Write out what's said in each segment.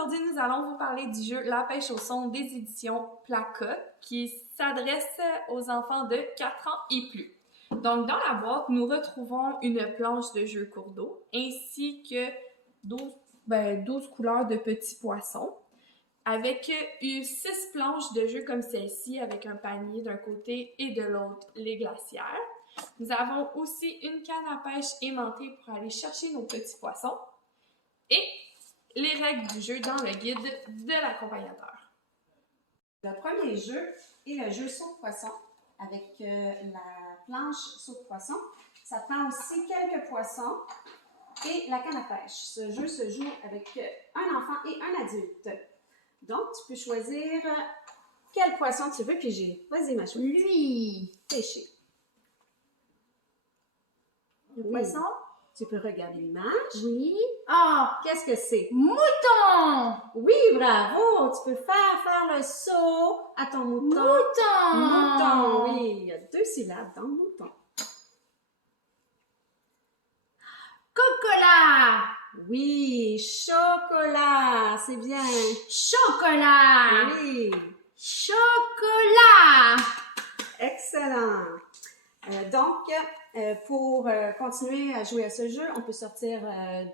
aujourd'hui, nous allons vous parler du jeu La pêche au son des éditions Plaka qui s'adresse aux enfants de 4 ans et plus. Donc, dans la boîte, nous retrouvons une planche de jeu cours d'eau ainsi que 12 couleurs de petits poissons avec 6 planches de jeu comme celle-ci avec un panier d'un côté et de l'autre les glacières. Nous avons aussi une canne à pêche aimantée pour aller chercher nos petits poissons et les règles du jeu dans le guide de l'accompagnateur. Le premier jeu est le jeu saut de poisson avec la planche saut de poisson. Ça prend aussi quelques poissons et la canne à pêche. Ce jeu se joue avec un enfant et un adulte. Donc, tu peux choisir quel poisson tu veux piger. Vas-y, ma chouette. Lui. Pêcher. Le Oui. poisson? Tu peux regarder l'image. Oui. Ah! Qu'est-ce que c'est? Mouton! Oui, bravo! Tu peux faire le saut à ton mouton. Mouton! Mouton, oui. Il y a 2 syllabes dans mouton. Cocola! Oui, chocolat, c'est bien. Chocolat! Oui, Chocolat! excellent. Pour continuer à jouer à ce jeu, on peut sortir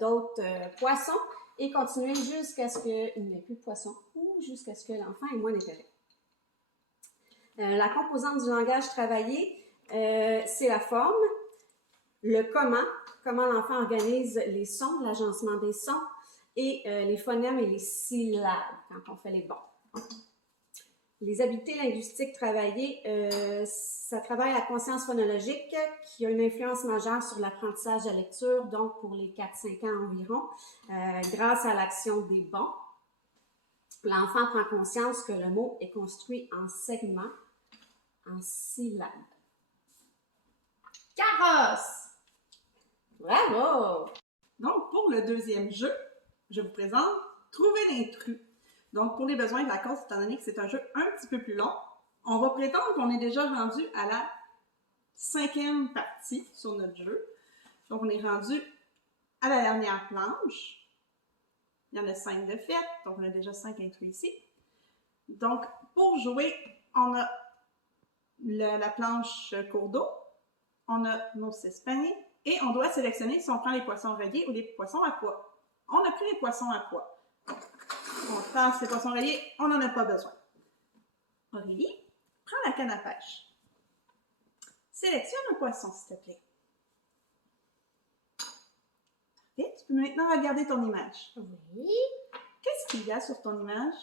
d'autres poissons et continuer jusqu'à ce qu'il n'y ait plus de poissons ou jusqu'à ce que l'enfant ait moins d'intérêt. La composante du langage travaillé, c'est la forme, le comment l'enfant organise les sons, l'agencement des sons et les phonèmes et les syllabes quand on fait les bons. Les habiletés linguistiques travaillées, ça travaille la conscience phonologique qui a une influence majeure sur l'apprentissage de la lecture, donc pour les 4-5 ans environ, grâce à l'action des bons. L'enfant prend conscience que le mot est construit en segments, en syllabes. Carrosse! Bravo! Donc, pour le deuxième jeu, je vous présente Trouver l'intrus. Donc, pour les besoins de la cause, étant donné que c'est un jeu un petit peu plus long, on va prétendre qu'on est déjà rendu à la 5e partie sur notre jeu. Donc, on est rendu à la dernière planche. Il y en a 5 de fait, donc on a déjà 5 intrus ici. Donc, pour jouer, on a la planche cours d'eau, on a nos 6 paniers, et on doit sélectionner si on prend les poissons rayés ou les poissons à pois. On a pris les poissons à pois. On passe les poissons rayés, on n'en a pas besoin. Aurélie, prends la canne à pêche. Sélectionne un poisson, s'il te plaît. Et tu peux maintenant regarder ton image. Oui. Qu'est-ce qu'il y a sur ton image?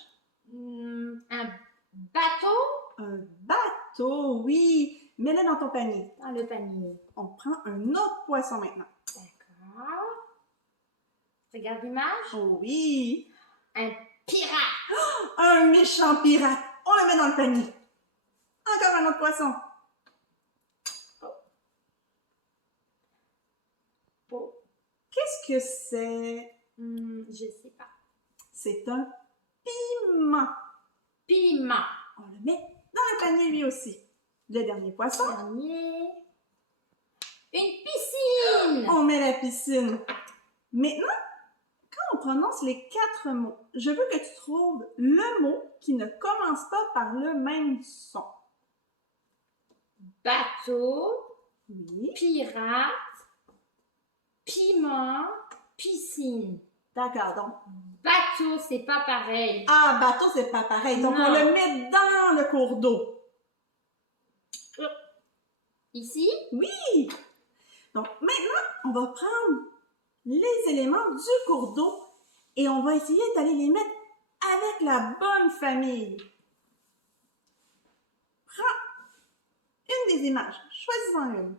Un bateau Un bateau, oui. Mets-le dans ton panier. dans le panier. On prend un autre poisson maintenant. D'accord. Regarde l'image. Oh oui. Un pirate. Un méchant pirate. On le met dans le panier. Encore un autre poisson. Oh. Qu'est-ce que c'est? Je sais pas. C'est un piment. Piment. On le met dans le panier lui aussi. Le dernier poisson. Dernier. Une piscine. On met la piscine. Maintenant, quand on prononce les 4 mots, je veux que tu trouves le mot qui ne commence pas par le même son. Bateau. Oui. Pirate. Piment. Piscine. D'accord, donc. Bateau, c'est pas pareil. Ah, bateau, c'est pas pareil. Donc, Non. on le met dans le cours d'eau. Ici. Oui! Donc, maintenant, on va prendre les éléments du cours d'eau et on va essayer d'aller les mettre avec la bonne famille. Prends une des images. Choisis-en une.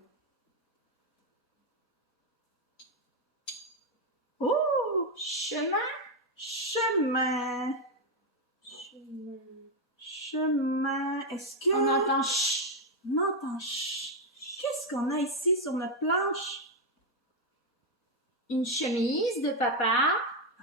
Oh! Chemin. Chemin. Chemin. Chemin. Est-ce que... On entend ch. On entend ch. Qu'est-ce qu'on a ici sur notre planche? Une chemise de papa.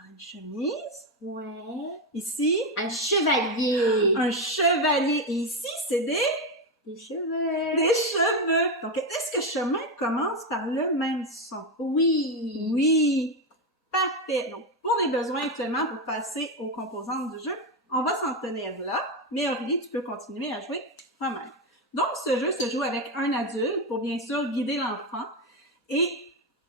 Une chemise. Ouais. Ici, Un chevalier. un chevalier. Et ici, c'est Des cheveux. des cheveux. Donc, est-ce que chemin commence par le même son? Oui. Oui. Parfait. Donc, pour les besoins actuellement pour passer aux composantes du jeu, on va s'en tenir là, mais Aurélie, tu peux continuer à jouer toi-même. Donc, ce jeu se joue avec un adulte pour bien sûr guider l'enfant et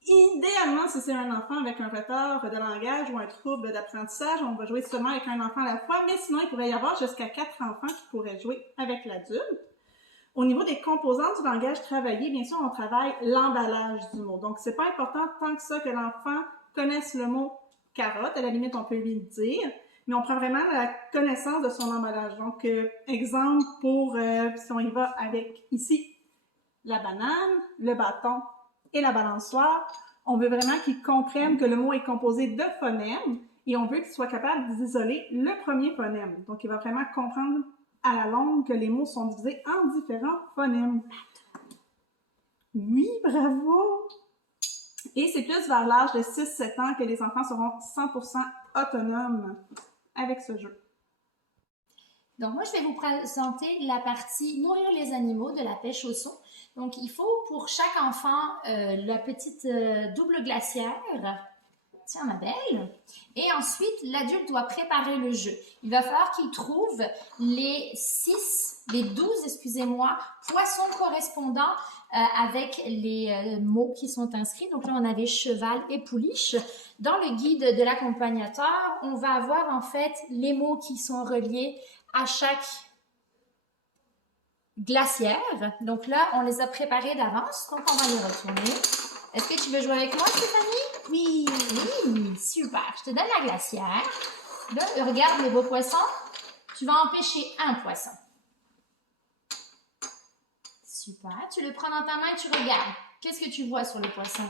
idéalement, si c'est un enfant avec un retard de langage ou un trouble d'apprentissage, on va jouer seulement avec un enfant à la fois, mais sinon, il pourrait y avoir jusqu'à 4 enfants qui pourraient jouer avec l'adulte. Au niveau des composantes du langage travaillé, bien sûr, on travaille l'emballage du mot. Donc, c'est pas important tant que ça que l'enfant connaisse le mot carotte. À la limite, on peut lui le dire, mais on prend vraiment la connaissance de son emballage. Donc, exemple pour, si on y va avec ici, la banane, le bâton et la balançoire, on veut vraiment qu'ils comprennent que le mot est composé de phonèmes et on veut qu'ils soient capables d'isoler le premier phonème. Donc, il va vraiment comprendre à la longue que les mots sont divisés en différents phonèmes. Oui, bravo! Et c'est plus vers l'âge de 6-7 ans que les enfants seront 100% autonomes avec ce jeu. Donc, moi, je vais vous présenter la partie nourrir les animaux de la pêche au son. Donc, il faut pour chaque enfant la petite double glacière. Tiens, ma belle. Et ensuite, l'adulte doit préparer le jeu. Il va falloir qu'il trouve les 12 poissons correspondants avec les mots qui sont inscrits. Donc là, on avait cheval et pouliche. Dans le guide de l'accompagnateur, on va avoir en fait les mots qui sont reliés à chaque glacière. Donc là, on les a préparés d'avance. Donc, on va les retourner. Est-ce que tu veux jouer avec moi, Stéphanie? Oui. Oui, super. Je te donne la glacière. Là, regarde les beaux poissons. Tu vas empêcher un poisson. Super. Tu le prends dans ta main et tu regardes. Qu'est-ce que tu vois sur le poisson?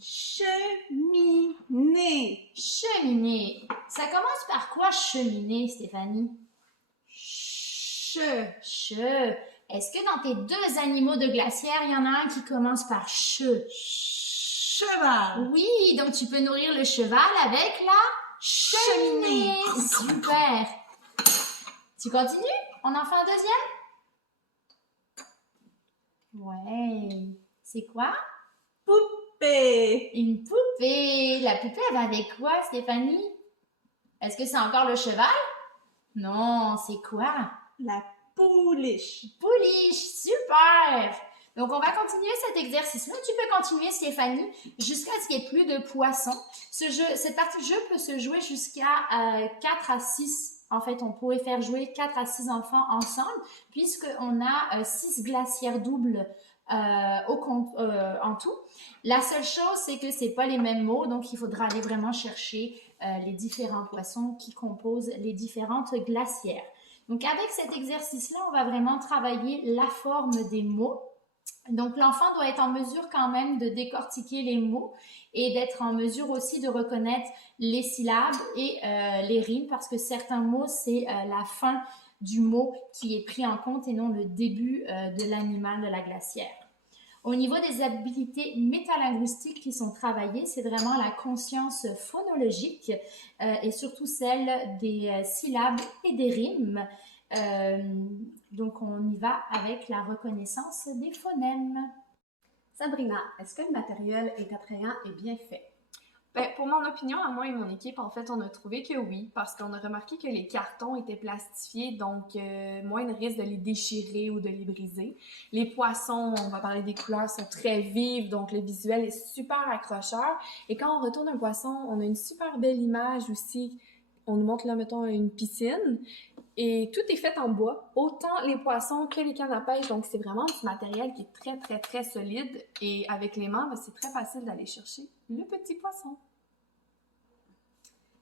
Cheminée. Cheminée. Ça commence par quoi, cheminée, Stéphanie? Che. Est-ce que dans tes 2 animaux de glacière, il y en a un qui commence par che? Cheval. Oui, donc tu peux nourrir le cheval avec la cheminée. Super. Tu continues? On en fait un deuxième? Ouais. C'est quoi? Poupée. Une poupée. La poupée, elle va avec quoi, Stéphanie? Est-ce que c'est encore le cheval? Non, c'est quoi? La pouliche. Pouliche, super! Donc, on va continuer cet exercice-là. Tu peux continuer, Stéphanie, jusqu'à ce qu'il n'y ait plus de poissons. Cette partie de jeu peut se jouer jusqu'à 4 à 6. En fait, on pourrait faire jouer 4 à 6 enfants ensemble, puisqu'on a 6 glacières doubles en tout. La seule chose, c'est que c'est pas les mêmes mots, donc il faudra aller vraiment chercher les différents poissons qui composent les différentes glacières. Donc, avec cet exercice-là, on va vraiment travailler la forme des mots. Donc, l'enfant doit être en mesure quand même de décortiquer les mots et d'être en mesure aussi de reconnaître les syllabes et les rimes parce que certains mots, c'est la fin du mot qui est pris en compte et non le début de l'animal de la glacière. Au niveau des habiletés métalinguistiques qui sont travaillées, c'est vraiment la conscience phonologique et surtout celle des syllabes et des rimes. Donc, on y va avec la reconnaissance des phonèmes. Sabrina, est-ce que le matériel est attrayant et bien fait? Ben, pour mon opinion, à moi et mon équipe, en fait, on a trouvé que oui, parce qu'on a remarqué que les cartons étaient plastifiés, donc moins de risque de les déchirer ou de les briser. Les poissons, on va parler des couleurs, sont très vives, donc le visuel est super accrocheur. Et quand on retourne un poisson, on a une super belle image aussi. On nous montre là, mettons, une piscine. Et tout est fait en bois, autant les poissons que les cannes à pêche. Donc, c'est vraiment du matériel qui est très, très, très solide. Et avec les mains, ben, c'est très facile d'aller chercher le petit poisson.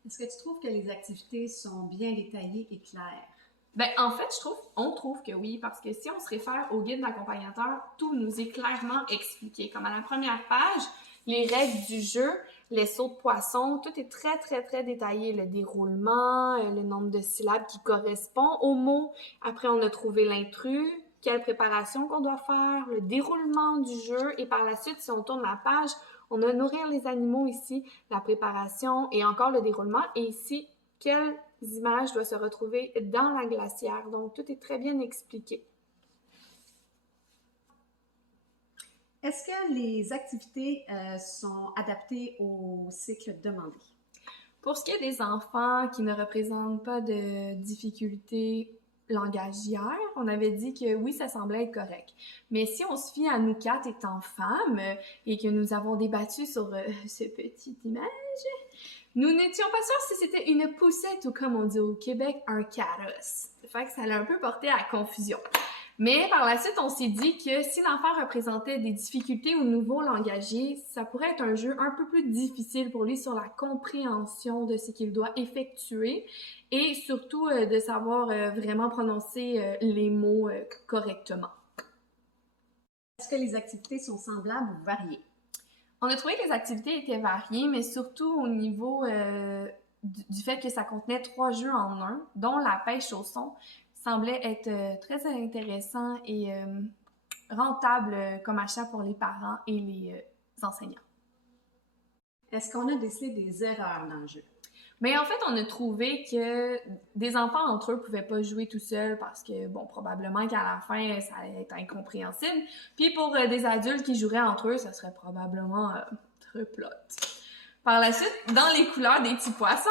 Est-ce que tu trouves que les activités sont bien détaillées et claires? Ben, en fait, on trouve que oui, parce que si on se réfère au guide d'accompagnateur, tout nous est clairement expliqué. Comme à la première page, les règles du jeu, les sauts de poisson, tout est très, très, très détaillé. Le déroulement, le nombre de syllabes qui correspond au mot. Après, on a trouvé l'intrus, quelle préparation qu'on doit faire, le déroulement du jeu. Et par la suite, si on tourne la page, on a nourrir les animaux ici, la préparation et encore le déroulement. Et ici, quelles images doivent se retrouver dans la glacière. Donc, tout est très bien expliqué. Est-ce que les activités sont adaptées au cycle demandé? Pour ce qui est des enfants qui ne représentent pas de difficultés langagières, on avait dit que oui, ça semblait être correct. Mais si on se fie à nous quatre étant femmes et que nous avons débattu sur ce petit image, nous n'étions pas sûrs si c'était une poussette ou comme on dit au Québec, un carrosse. Fait que ça l'a un peu porté à la confusion. Mais par la suite, on s'est dit que si l'enfant représentait des difficultés au niveau langagier, ça pourrait être un jeu un peu plus difficile pour lui sur la compréhension de ce qu'il doit effectuer et surtout de savoir vraiment prononcer les mots correctement. Est-ce que les activités sont semblables ou variées? On a trouvé que les activités étaient variées, mais surtout au niveau du fait que ça contenait 3 jeux en un, dont la pêche au son semblait être très intéressant et rentable comme achat pour les parents et les enseignants. Est-ce qu'on a décelé des erreurs dans le jeu? Mais en fait, on a trouvé que des enfants entre eux pouvaient pas jouer tout seuls parce que, bon, probablement qu'à la fin, ça allait être incompréhensible. Puis pour des adultes qui joueraient entre eux, ça serait probablement très plate. Par la suite, dans les couleurs des petits poissons,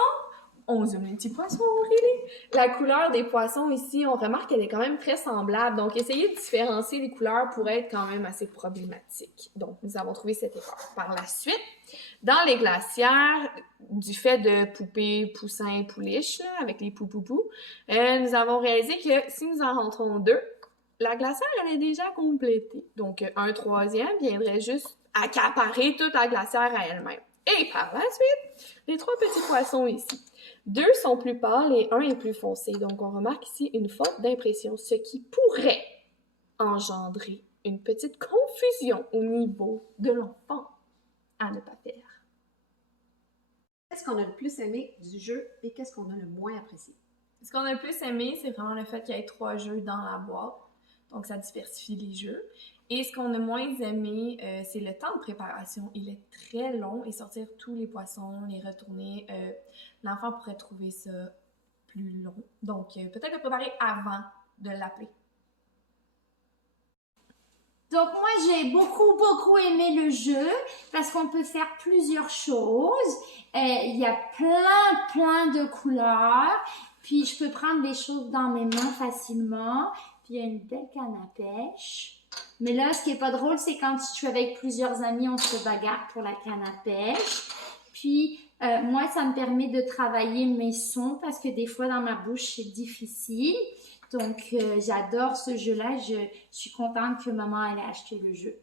on zoome les petits poissons, really? La couleur des poissons ici, on remarque qu'elle est quand même très semblable. Donc, essayer de différencier les couleurs pourrait être quand même assez problématique. Donc, nous avons trouvé cette erreur. Par la suite, dans les glacières, du fait de poupées, poussins, pouliches, là, avec les pou-pou-pou, nous avons réalisé que si nous en rentrons 2, la glacière, elle est déjà complétée. Donc, un troisième viendrait juste accaparer toute la glacière à elle-même. Et par la suite, les 3 petits poissons ici. 2 sont plus pâles et 1 est plus foncé. Donc, on remarque ici une faute d'impression, ce qui pourrait engendrer une petite confusion au niveau de l'enfant à ne pas faire. Qu'est-ce qu'on a le plus aimé du jeu et qu'est-ce qu'on a le moins apprécié? Ce qu'on a le plus aimé, c'est vraiment le fait qu'il y ait 3 jeux dans la boîte. Donc, ça diversifie les jeux. Et ce qu'on a moins aimé, c'est le temps de préparation. Il est très long et sortir tous les poissons, les retourner, l'enfant pourrait trouver ça plus long. Donc, peut-être le préparer avant de l'appeler. Donc moi, j'ai beaucoup aimé le jeu parce qu'on peut faire plusieurs choses. Il y a plein de couleurs. Puis je peux prendre les choses dans mes mains facilement. Puis il y a une belle canne à pêche. Mais là, ce qui est pas drôle, c'est quand je suis avec plusieurs amis, on se bagarre pour la canne à pêche. Puis moi, ça me permet de travailler mes sons parce que des fois, dans ma bouche, c'est difficile. Donc, j'adore ce jeu-là. Je suis contente que maman ait acheté le jeu.